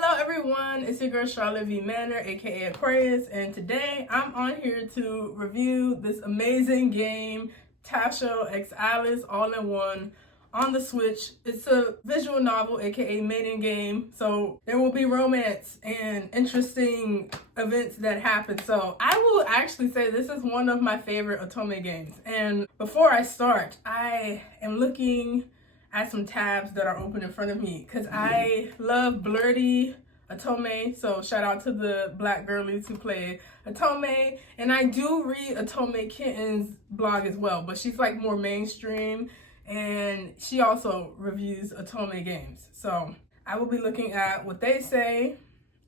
Hello everyone, it's your girl Charlotte V Manor, aka Aquarius, and today I'm on here to review this amazing game, Taisho X Alice All-in-One on the Switch. It's a visual novel, aka mating game, so there will be romance and interesting events that happen. So I will actually say this is one of my favorite Otome games. And before I start, I am looking at some tabs that are open in front of me because I love blurty Otome, so shout out to the black girlies who play Otome. And I do read Otome Kitten's blog as well, but she's like more mainstream and she also reviews Otome games. So I will be looking at what they say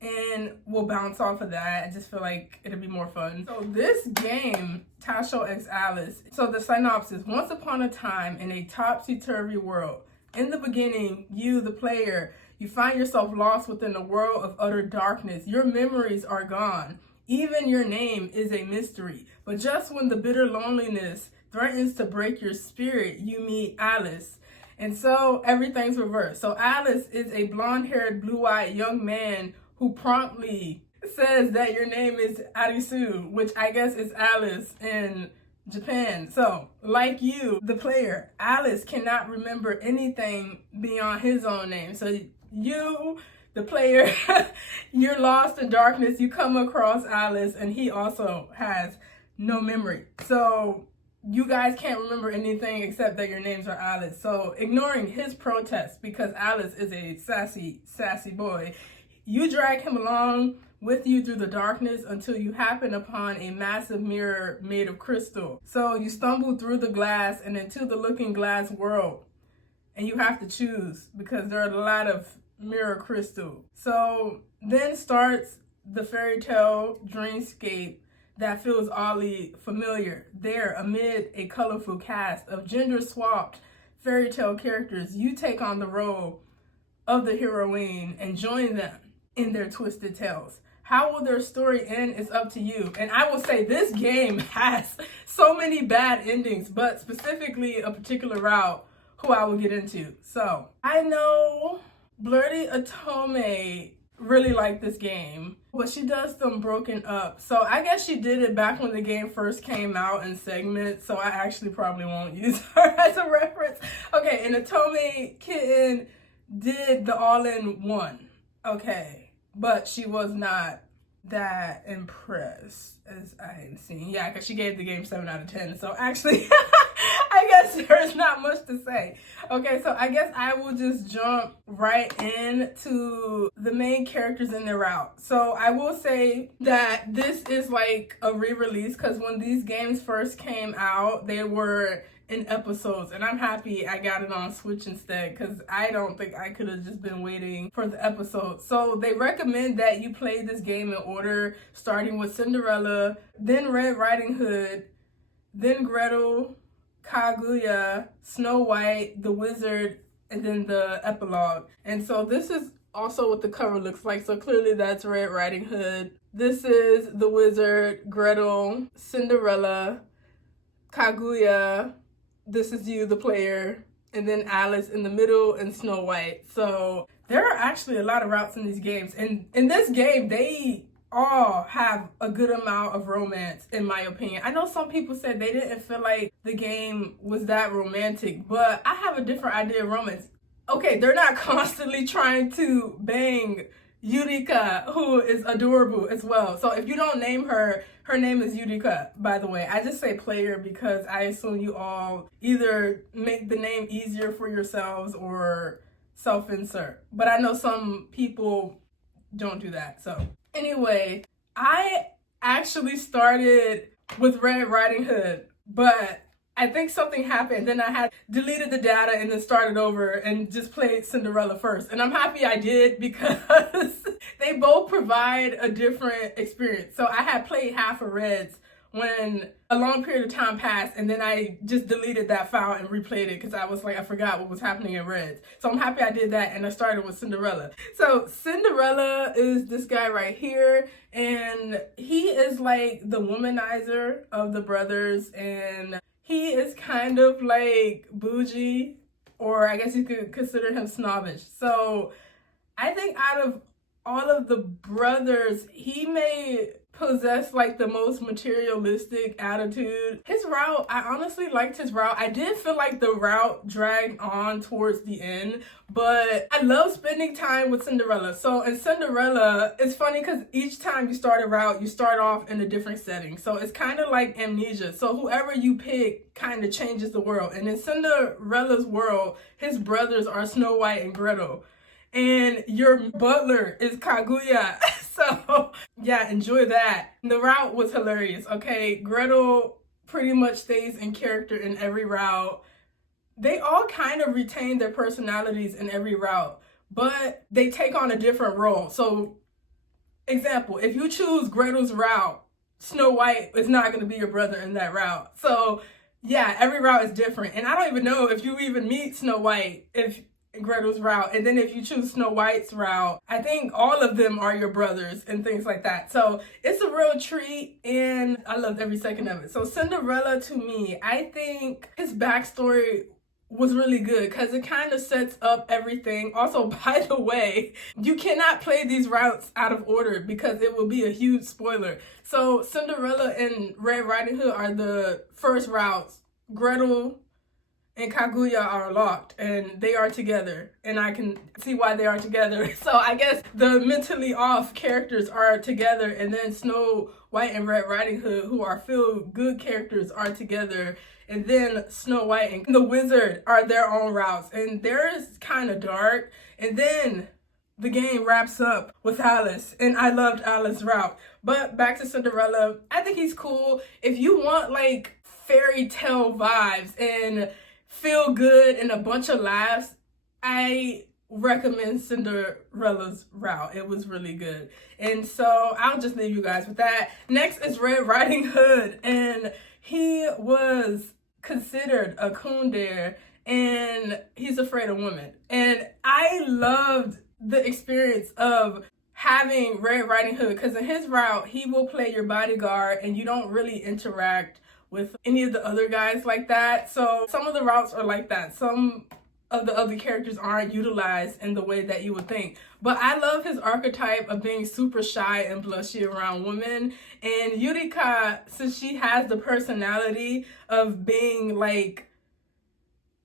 and we'll bounce off of that. I just feel like it'll be more fun. So this game, Taisho X Alice, so the synopsis: once upon a time in a topsy-turvy world, in the beginning, you, the player, you find yourself lost within a world of utter darkness. Your memories are gone. Even your name is a mystery. But just when the bitter loneliness threatens to break your spirit, you meet Alice. And so everything's reversed. So Alice is a blonde-haired, blue-eyed young man who promptly says that your name is Arisu, which I guess is Alice in Japan. So, like you, the player, Alice cannot remember anything beyond his own name. So you, the player, you're lost in darkness. You come across Alice and he also has no memory. So you guys can't remember anything except that your names are Alice. So ignoring his protest, because Alice is a sassy boy, you drag him along with you through the darkness until you happen upon a massive mirror made of crystal. So you stumble through the glass and into the looking glass world. And you have to choose because there are a lot of mirror crystal. So then starts the fairy tale dreamscape that feels oddly familiar. There, amid a colorful cast of gender-swapped fairy tale characters, you take on the role of the heroine and join them in their twisted tales. How will their story end is up to you. And I will say this game has so many bad endings, but specifically a particular route who I will get into. So I know Blurty Otome really liked this game, but she does them broken up. So I guess she did it back when the game first came out in segments, so I actually probably won't use her as a reference. Okay, and Otome Kitten did the all-in-one. Okay, but she was not that impressed as I had seen. Yeah, because she gave the game 7 out of 10. So actually, I guess there's not much to say. Okay, so I guess I will just jump right into the main characters in their route. So I will say that this is like a re-release because when these games first came out, they were in episodes, and I'm happy I got it on Switch instead because I don't think I could have just been waiting for the episode. So they recommend that you play this game in order, starting with Cinderella, then Red Riding Hood, then Gretel, Kaguya, Snow White, the Wizard, and then the epilogue. And so this is also what the cover looks like. So clearly that's Red Riding Hood. This is the Wizard, Gretel, Cinderella, Kaguya. This is you, the player, and then Alice in the middle and Snow White. So there are actually a lot of routes in these games. And in this game, they all have a good amount of romance, in my opinion. I know some people said they didn't feel like the game was that romantic, but I have a different idea of romance. Okay, they're not constantly trying to bang Yurika, who is adorable as well. So if you don't name her, her name is Yurika, by the way. I just say player because I assume you all either make the name easier for yourselves or self-insert. But I know some people don't do that. So anyway, I actually started with Red Riding Hood, but I think something happened. Then I had deleted the data and then started over and just played Cinderella first. And I'm happy I did because they both provide a different experience. So I had played half of Reds when a long period of time passed, and then I just deleted that file and replayed it because I was like, I forgot what was happening in Reds. So I'm happy I did that, and I started with Cinderella. So Cinderella is this guy right here, and he is like the womanizer of the brothers, and he is kind of like bougie, or I guess you could consider him snobbish. So I think out of all of the brothers, he may possess like the most materialistic attitude. His route, I honestly liked his route. I did feel like the route dragged on towards the end, but I love spending time with Cinderella. So in Cinderella, it's funny because each time you start a route, you start off in a different setting. So it's kind of like Amnesia. So whoever you pick kind of changes the world. And in Cinderella's world, his brothers are Snow White and Gretel. And your butler is Kaguya. So yeah, enjoy that. The route was hilarious. Okay, Gretel pretty much stays in character in every route. They all kind of retain their personalities in every route, but they take on a different role. So example, if you choose Gretel's route, Snow White is not going to be your brother in that route. So yeah, every route is different. And I don't even know if you even meet Snow White if Gretel's route. And then if you choose Snow White's route, I think all of them are your brothers and things like that. So it's a real treat and I loved every second of it. So Cinderella, to me, I think his backstory was really good because it kind of sets up everything. Also, by the way, you cannot play these routes out of order because it will be a huge spoiler. So Cinderella and Red Riding Hood are the first routes. Gretel and Kaguya are locked and they are together, and I can see why they are together. So I guess the mentally off characters are together, and then Snow White and Red Riding Hood, who are feel good characters, are together, and then Snow White and the Wizard are their own routes, and theirs is kind of dark. And then the game wraps up with Alice, and I loved Alice's route. But back to Cinderella, I think he's cool. If you want like fairy tale vibes and feel good and a bunch of laughs, I recommend Cinderella's route. It was really good. And so I'll just leave you guys with that. Next is Red Riding Hood, and he was considered a kundere, and he's afraid of women. And I loved the experience of having Red Riding Hood because in his route, he will play your bodyguard and you don't really interact with any of the other guys like that. So some of the routes are like that. Some of the other characters aren't utilized in the way that you would think. But I love his archetype of being super shy and blushy around women. And Yurika, since she has the personality of being like,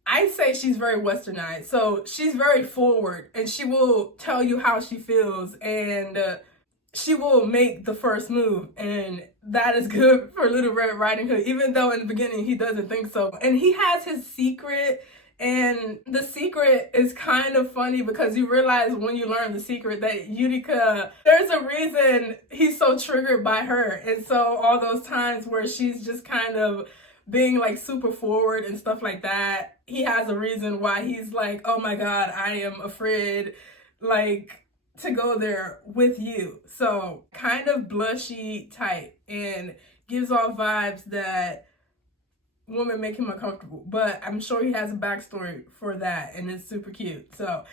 I'd say she's very westernized. So she's very forward and she will tell you how she feels, and she will make the first move, and that is good for Little Red Riding Hood, even though in the beginning he doesn't think so. And he has his secret, and the secret is kind of funny because you realize when you learn the secret that Yurika, there's a reason he's so triggered by her. And so all those times where she's just kind of being like super forward and stuff like that, he has a reason why he's like, oh my God, I am afraid, like, to go there with you. So kind of blushy type and gives off vibes that women make him uncomfortable, but I'm sure he has a backstory for that and it's super cute. So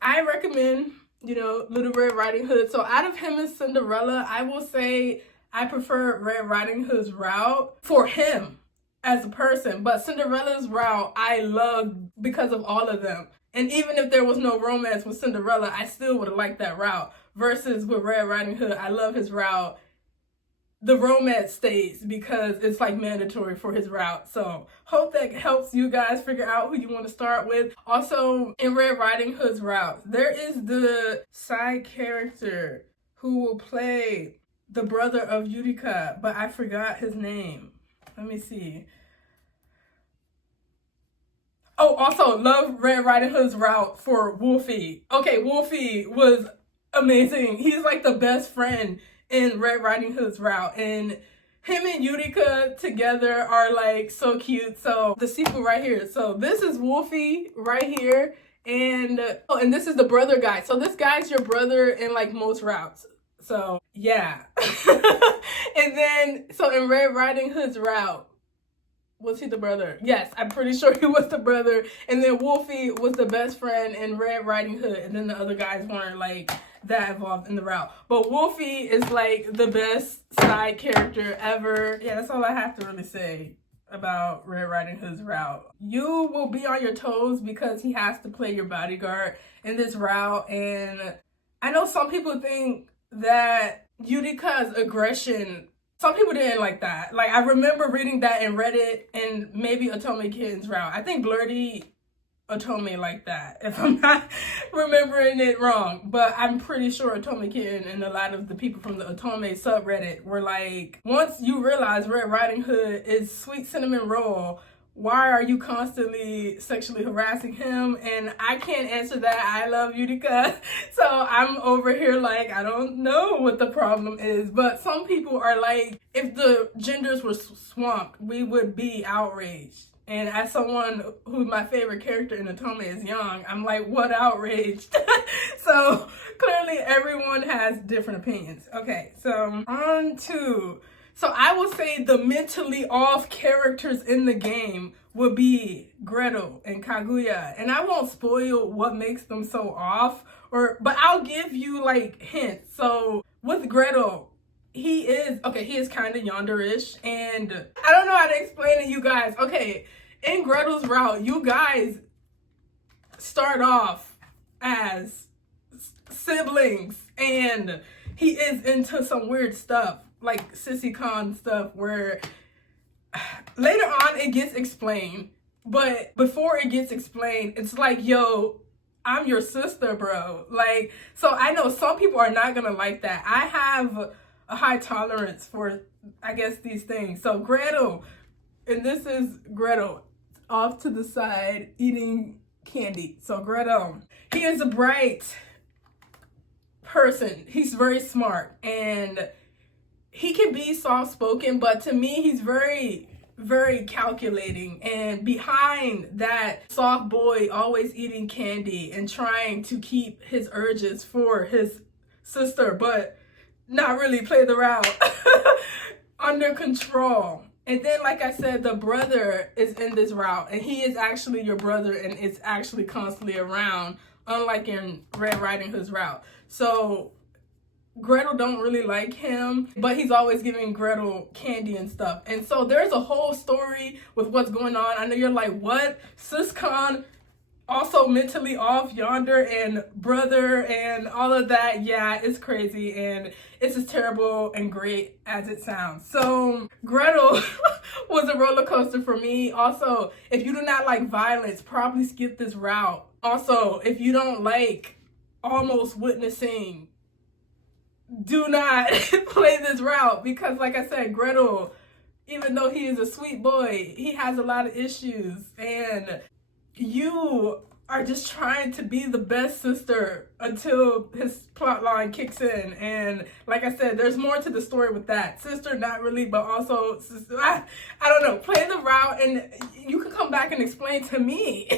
I recommend, Little Red Riding Hood. So out of him and Cinderella, I will say I prefer Red Riding Hood's route for him as a person, but Cinderella's route I love because of all of them. And even if there was no romance with Cinderella, I still would have liked that route. Versus with Red Riding Hood, I love his route. The romance stays because it's like mandatory for his route. So hope that helps you guys figure out who you want to start with. Also, in Red Riding Hood's route, there is the side character who will play the brother of Yurika, but I forgot his name. Let me see. Oh, also love Red Riding Hood's route for Wolfie. Okay, Wolfie was amazing. He's like the best friend in Red Riding Hood's route, and him and Yurika together are like so cute. So the sequel right here. So this is Wolfie right here, and and this is the brother guy. So this guy's your brother in like most routes. So yeah. And then so in Red Riding Hood's route, was he the brother? Yes, I'm pretty sure he was the brother. And then Wolfie was the best friend in Red Riding Hood. And then the other guys weren't like that involved in the route. But Wolfie is like the best side character ever. Yeah, that's all I have to really say about Red Riding Hood's route. You will be on your toes because he has to play your bodyguard in this route. And I know some people think that Yurika's aggression, some people didn't like that. Like, I remember reading that in Reddit and maybe Otome Kitten's route. I think Blurty Otome like that, if I'm not remembering it wrong. But I'm pretty sure Otome Kitten and a lot of the people from the Otome subreddit were like, once you realize Red Riding Hood is sweet cinnamon roll, why are you constantly sexually harassing him? And I can't answer that. I love Yurika. So I'm over here like, I don't know what the problem is. But some people are like, if the genders were swamped, we would be outraged. And as someone who's my favorite character in Otome is Young, I'm like, what outraged? So clearly everyone has different opinions. Okay, so on to... So I will say the mentally off characters in the game would be Gretel and Kaguya. And I won't spoil what makes them so off, but I'll give you like hints. So with Gretel, he is kind of yandere-ish, and I don't know how to explain it, you guys. Okay, in Gretel's route, you guys start off as siblings, and he is into some weird stuff, like Sissy Con stuff, where later on it gets explained, but before it gets explained, it's like, yo, I'm your sister, bro. Like, so I know some people are not gonna like that. I have a high tolerance for, I guess, these things. So Gretel, and this is Gretel off to the side eating candy. So Gretel, he is a bright person. He's very smart, and he can be soft-spoken, but to me, he's very, very calculating. And behind that soft boy always eating candy and trying to keep his urges for his sister, but not really play the route, under control. And then, like I said, the brother is in this route, and he is actually your brother and is actually constantly around, unlike in Red Riding Hood's route. So Gretel don't really like him, but he's always giving Gretel candy and stuff. And so there's a whole story with what's going on. I know you're like, what? Siscon also mentally off yonder and brother and all of that. Yeah, it's crazy, and it's as terrible and great as it sounds. So Gretel was a roller coaster for me. Also, if you do not like violence, probably skip this route. Also, if you don't like almost witnessing, do not play this route, because like I said, Gretel, even though he is a sweet boy, he has a lot of issues, and you are just trying to be the best sister until his plot line kicks in. And like I said, there's more to the story with that. Sister, not really, but also sister, I don't know, play the route and you can come back and explain to me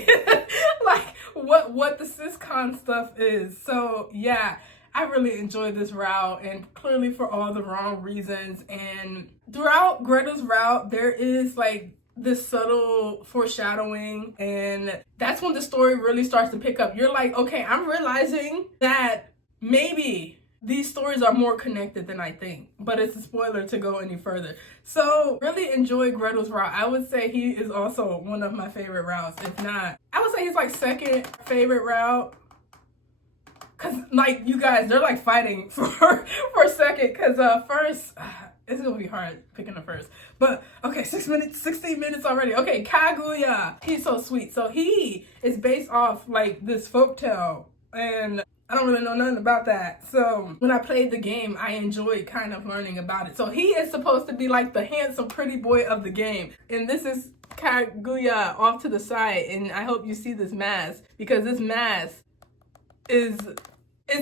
like what the Siscon stuff is. So yeah, I really enjoyed this route, and clearly for all the wrong reasons. And throughout Gretel's route, there is like this subtle foreshadowing, and that's when the story really starts to pick up. You're like, okay, I'm realizing that maybe these stories are more connected than I think, but it's a spoiler to go any further. So really enjoy Gretel's route. I would say he is also one of my favorite routes. If not, I would say he's like second favorite route. Cause like you guys, they're like fighting for second. Cause first, it's gonna be hard picking the first. But okay, 16 minutes already. Okay, Kaguya, he's so sweet. So he is based off like this folktale, and I don't really know nothing about that. So when I played the game, I enjoyed kind of learning about it. So he is supposed to be like the handsome, pretty boy of the game, and this is Kaguya off to the side. And I hope you see this mask, because this mask is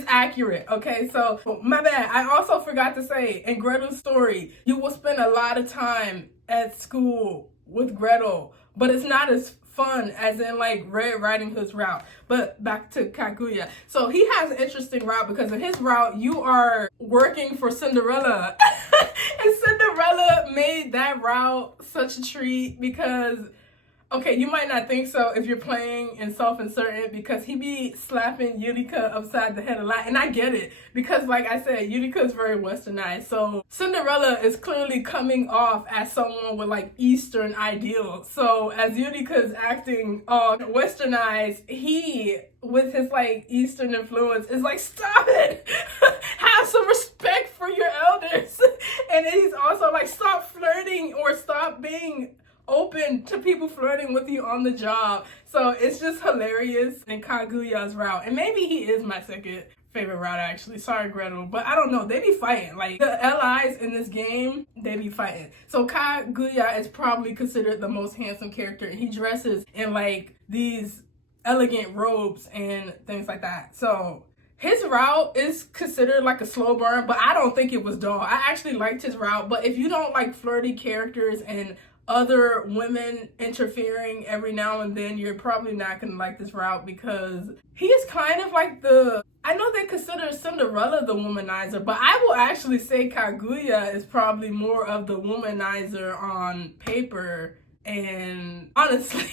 accurate. Okay, so my bad. I also forgot to say, in Gretel's story, you will spend a lot of time at school with Gretel, but it's not as fun as in like Red Riding Hood's route. But back to Kaguya. So he has an interesting route, because in his route, you are working for Cinderella. And Cinderella made that route such a treat, because Okay, you might not think so if you're playing in self-insert because he be slapping Utica upside the head a lot. And I get it because, like I said, Utica is very westernized. So Cinderella is clearly coming off as someone with like Eastern ideals. So as Utica is acting westernized, he, with his like Eastern influence, is like, stop it! Have some respect for your elders. And then he's also like, stop flirting or stop being open to people flirting with you on the job. So it's just hilarious in Kaguya's route. And maybe he is my second favorite route, actually. Sorry, Gretel. But I don't know. They be fighting. Like, the LIs in this game, they be fighting. So Kaguya is probably considered the most handsome character. And he dresses in, like, these elegant robes and things like that. So his route is considered like a slow burn, but I don't think it was dull. I actually liked his route. But if you don't like flirty characters and other women interfering every now and then, you're probably not gonna like this route because he is kind of like I know they consider Cinderella the womanizer, but I will actually say Kaguya is probably more of the womanizer on paper. And honestly,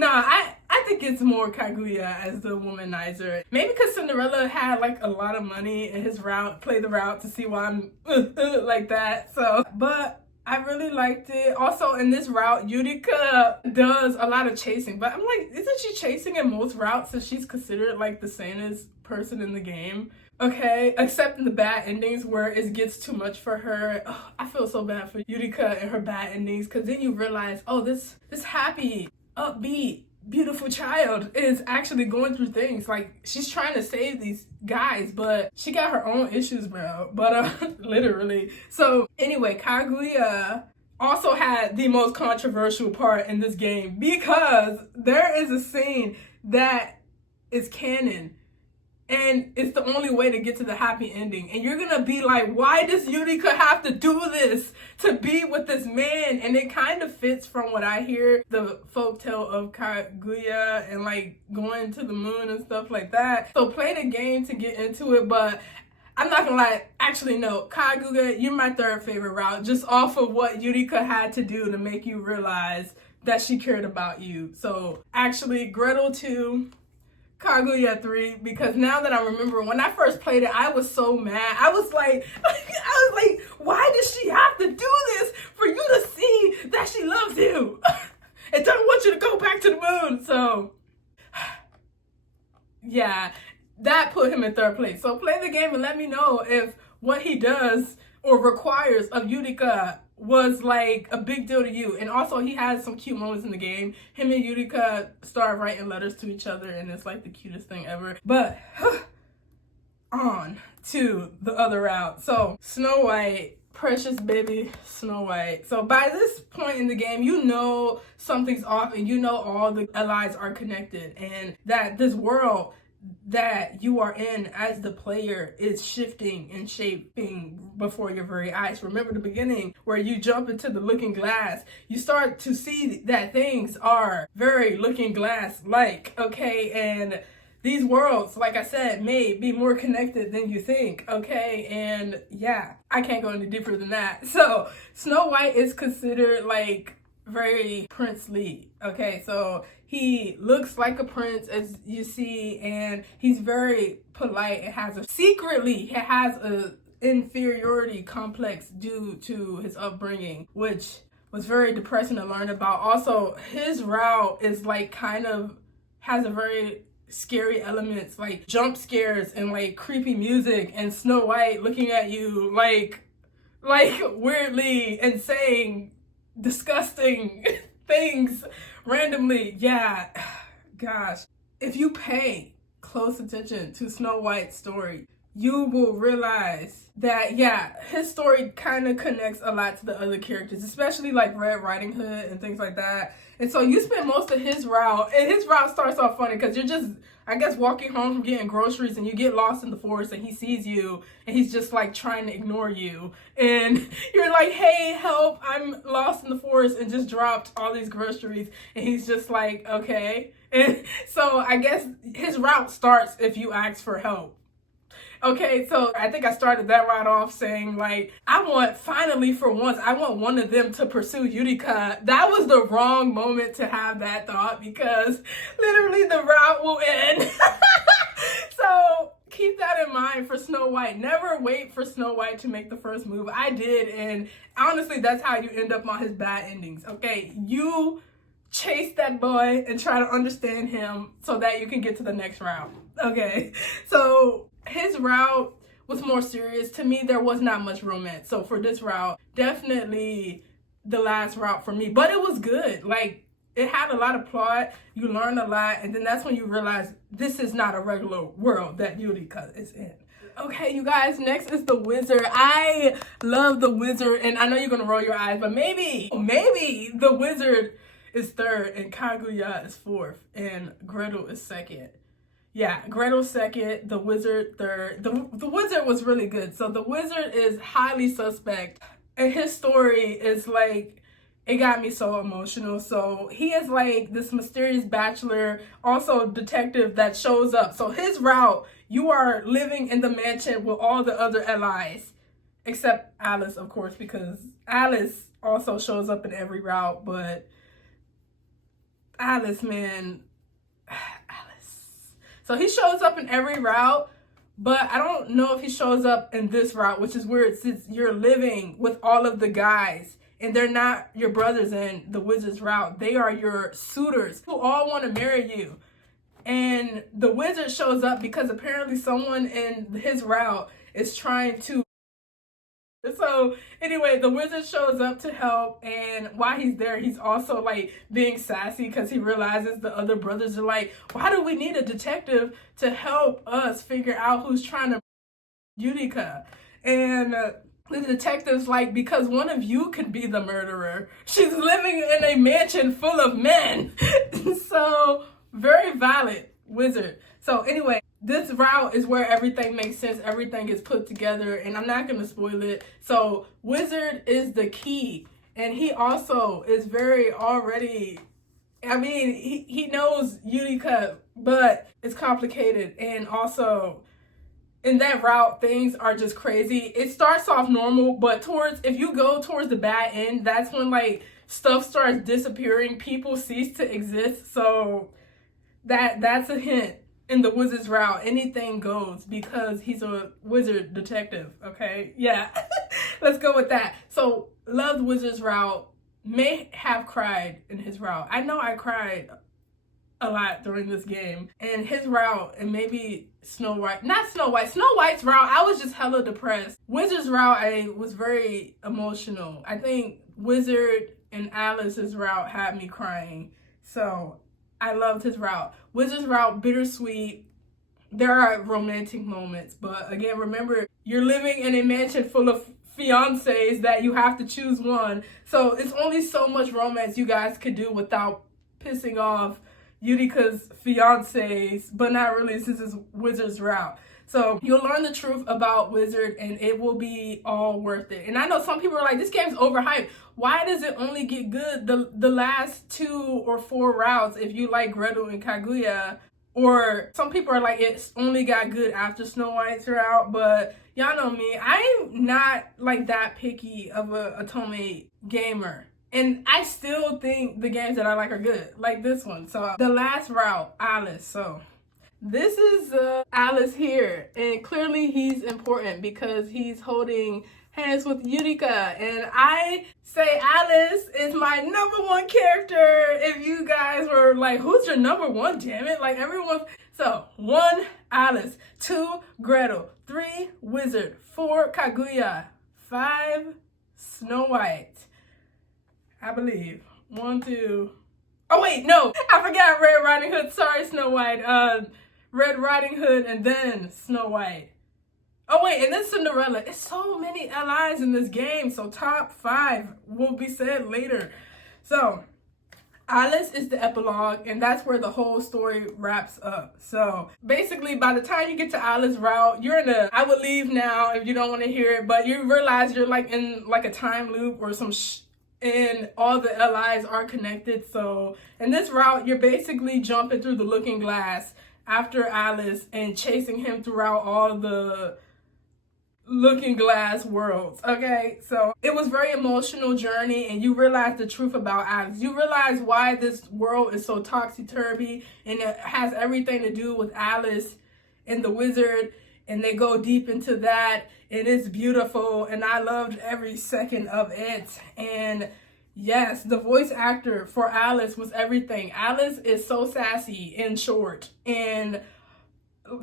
I think it's more Kaguya as the womanizer. Maybe because Cinderella had like a lot of money in his route, play the route to see why I'm like that. So, but I really liked it. Also, in this route, Utica does a lot of chasing. But I'm like, isn't she chasing in most routes since she's considered like the sanest person in the game? Okay, except in the bad endings where it gets too much for her. Oh, I feel so bad for Utica and her bad endings because then you realize, oh, this happy, upbeat, beautiful child is actually going through things. Like, she's trying to save these guys, but she got her own issues, bro. But literally. So anyway, Kaguya also had the most controversial part in this game because there is a scene that is canon and it's the only way to get to the happy ending. And you're gonna be like, why does Utica have to do this to be with this man? And it kind of fits from what I hear, the folktale of Kaguya and like going to the moon and stuff like that. So play the game to get into it, but I'm not gonna lie, actually no, Kaguya, you're my third favorite route, just off of what Utica had to do to make you realize that she cared about you. So actually, Gretel 2, Kaguya 3, because now that I remember, when I first played it, I was so mad. I was like, why does she have to do this for you to see that she loves you and doesn't want you to go back to the moon? So, yeah, that put him in third place. So play the game and let me know if what he does or requires of Utica was like a big deal to you. And also, he has some cute moments in the game. Him and Utica start writing letters to each other and it's like the cutest thing ever. But on to the other route. So Snow White, precious baby Snow White. So by this point in the game, you know something's off and you know all the allies are connected and that this world that you are in as the player is shifting and shaping before your very eyes. Remember the beginning where you jump into the looking glass, you start to see that things are very looking glass like, okay? And these worlds, like I said, may be more connected than you think, okay? And yeah, I can't go any deeper than that. So Snow White is considered like very princely, okay? So he looks like a prince, as you see, and he's very polite and secretly has a inferiority complex due to his upbringing, which was very depressing to learn about. Also, his route is like kind of has a very scary elements, like jump scares and like creepy music and Snow White looking at you like weirdly and saying disgusting things randomly. Yeah, gosh. If you pay close attention to Snow White's story, you will realize that, yeah, his story kind of connects a lot to the other characters, especially like Red Riding Hood and things like that. And so you spend most of his route, and his route starts off funny because you're just, I guess, walking home from getting groceries and you get lost in the forest and he sees you and he's just like trying to ignore you. And you're like, hey, help, I'm lost in the forest and just dropped all these groceries. And he's just like, okay. And so I guess his route starts if you ask for help. Okay, so I think I started that right off saying, like, finally for once, I want one of them to pursue Utica. That was the wrong moment to have that thought because literally the route will end. So keep that in mind for Snow White. Never wait for Snow White to make the first move. I did, and honestly, that's how you end up on his bad endings. Okay, you chase that boy and try to understand him so that you can get to the next route. Okay, so his route was more serious. To me, there was not much romance. So for this route, definitely the last route for me. But it was good. Like, it had a lot of plot. You learned a lot. And then that's when you realize this is not a regular world that Utica is in. Okay, you guys, next is the Wizard. I love the Wizard. And I know you're going to roll your eyes, but maybe the Wizard is third and Kaguya is fourth and Gretel is second. Yeah, Gretel's second, the Wizard third. The Wizard was really good. So the Wizard is highly suspect. And his story is like, it got me so emotional. So he is like this mysterious bachelor, also detective that shows up. So his route, you are living in the mansion with all the other allies. Except Alice, of course, because Alice also shows up in every route. But Alice, man, Alice. So he shows up in every route, but I don't know if he shows up in this route, which is weird since you're living with all of the guys and they're not your brothers in the Wizard's route. They are your suitors who all want to marry you. And the Wizard shows up because apparently someone in his route is trying to. So anyway, the Wizard shows up to help, and while he's there, he's also like being sassy because he realizes the other brothers are like, why do we need a detective to help us figure out who's trying to Utica? And the detective's like, because one of you could be the murderer. She's living in a mansion full of men. So very valid, Wizard. So anyway, this route is where everything makes sense. Everything is put together, and I'm not going to spoil it. So Wizard is the key, and he also is very already, I mean, he knows Utica, but it's complicated. And also in that route, things are just crazy. It starts off normal, but if you go towards the bad end, that's when like stuff starts disappearing. People cease to exist. So that's a hint. In the Wizard's route, anything goes because he's a wizard detective, okay? Yeah, let's go with that. So, loved Wizard's route, may have cried in his route. I know I cried a lot during this game. And his route, and maybe not Snow White, Snow White's route, I was just hella depressed. Wizard's route, I was very emotional. I think Wizard and Alice's route had me crying. So, I loved his route. Wizard's route, bittersweet. There are romantic moments, but again, remember, you're living in a mansion full of fiancés that you have to choose one. So it's only so much romance you guys could do without pissing off Utica's fiancés, but not really since it's Wizard's route. So you'll learn the truth about Wizard and it will be all worth it. And I know some people are like, this game's overhyped. Why does it only get good the last 2 or 4 routes if you like Gretel and Kaguya? Or some people are like, it's only got good after Snow White's route. But y'all know me, I'm not like that picky of a Otome gamer. And I still think the games that I like are good, like this one. So the last route, Alice. So this is Alice here, and clearly he's important because he's holding hands with Utica, and I say Alice is my #1 character. If you guys were like, who's your #1, damn it, like everyone. So 1, Alice, 2, Gretel, 3, Wizard, 4, Kaguya, 5, Snow White, I believe. 1, 2, oh wait, no, I forgot Red Riding Hood, sorry Snow White, Red Riding Hood, and then Snow White. Oh wait, and then Cinderella. It's so many allies in this game, so top 5 will be said later. So, Alice is the epilogue, and that's where the whole story wraps up. So, basically, by the time you get to Alice's route, you're in I would leave now if you don't want to hear it, but you realize you're like in like a time loop or some and all the allies are connected. So, in this route, you're basically jumping through the looking glass. after Alice and chasing him throughout all the Looking Glass worlds. Okay, so it was very emotional journey, and you realize the truth about Alice. You realize why this world is so topsy-turvy, and it has everything to do with Alice and the wizard, and they go deep into that, and it's beautiful, and I loved every second of it. And yes, the voice actor for Alice was everything. Alice is so sassy, in short, and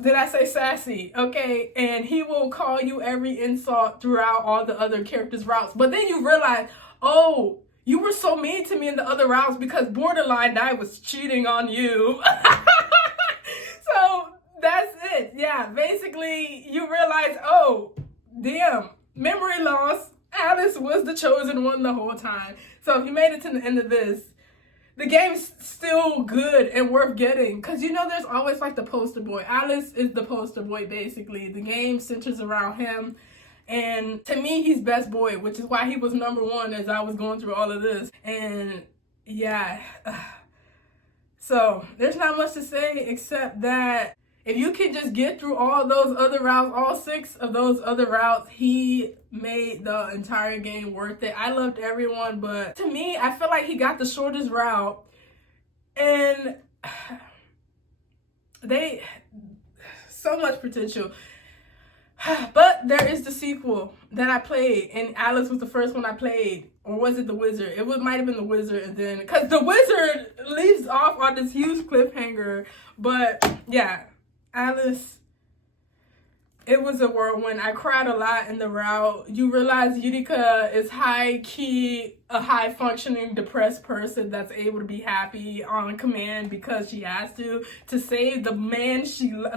did I say sassy? Okay, and he will call you every insult throughout all the other characters' routes. But then you realize, oh, you were so mean to me in the other routes because borderline I was cheating on you. So that's it. Yeah, basically you realize, oh, damn, memory loss. Alice was the chosen one the whole time. So if you made it to the end of this, the game's still good and worth getting. Because, you know, there's always, like, the poster boy. Alice is the poster boy, basically. The game centers around him. And to me, he's best boy, which is why he was #1 as I was going through all of this. And, yeah. So, there's not much to say except that if you can just get through all those other routes, all 6 of those other routes, he made the entire game worth it. I loved everyone, but to me, I feel like he got the shortest route, and they, so much potential. But there is the sequel that I played, and Alice was the first one I played. Or was it the Wizard? It might have been the Wizard, and then, because the Wizard leaves off on this huge cliffhanger. But yeah, Alice, it was a whirlwind. I cried a lot in the route. You realize Utica is high-key, a high-functioning, depressed person that's able to be happy on command because she has to save the man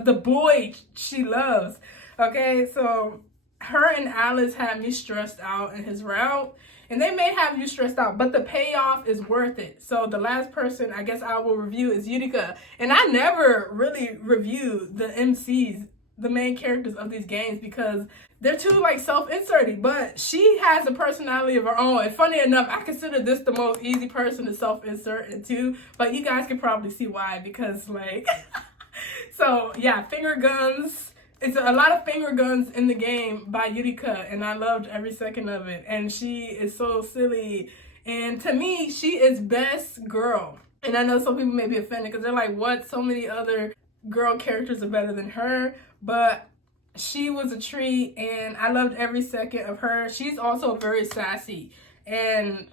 the boy she loves. Okay, so her and Alice had me stressed out in his route. And they may have you stressed out, but the payoff is worth it. So the last person I guess I will review is Utica. And I never really review the MCs, the main characters of these games, because they're too, like, self-inserting. But she has a personality of her own. And funny enough, I consider this the most easy person to self-insert into. But you guys can probably see why, because, like... So, yeah, finger guns. It's a lot of finger guns in the game by Utica, and I loved every second of it. And she is so silly. And to me, she is best girl. And I know some people may be offended because they're like, what? So many other girl characters are better than her. But she was a treat, and I loved every second of her. She's also very sassy. And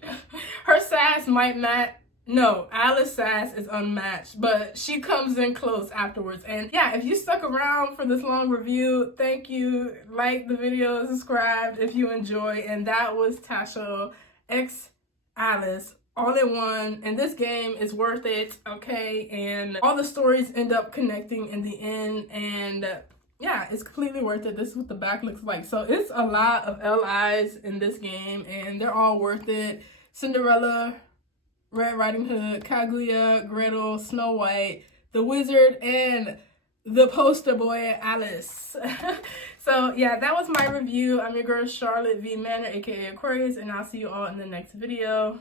her sass might not... No, Alice's sass is unmatched, but she comes in close afterwards. And yeah, if you stuck around for this long review, thank you. Like the video, subscribe if you enjoy. And that was Taisho x Alice all in one. And this game is worth it, okay? And all the stories end up connecting in the end. And yeah, it's completely worth it. This is what the back looks like. So it's a lot of LIs in this game, and they're all worth it. Cinderella, Red Riding Hood, Kaguya, Gretel, Snow White, the Wizard, and the poster boy, Alice. So, yeah, that was my review. I'm your girl, Charlotte V. Manor, aka Aquarius, and I'll see you all in the next video.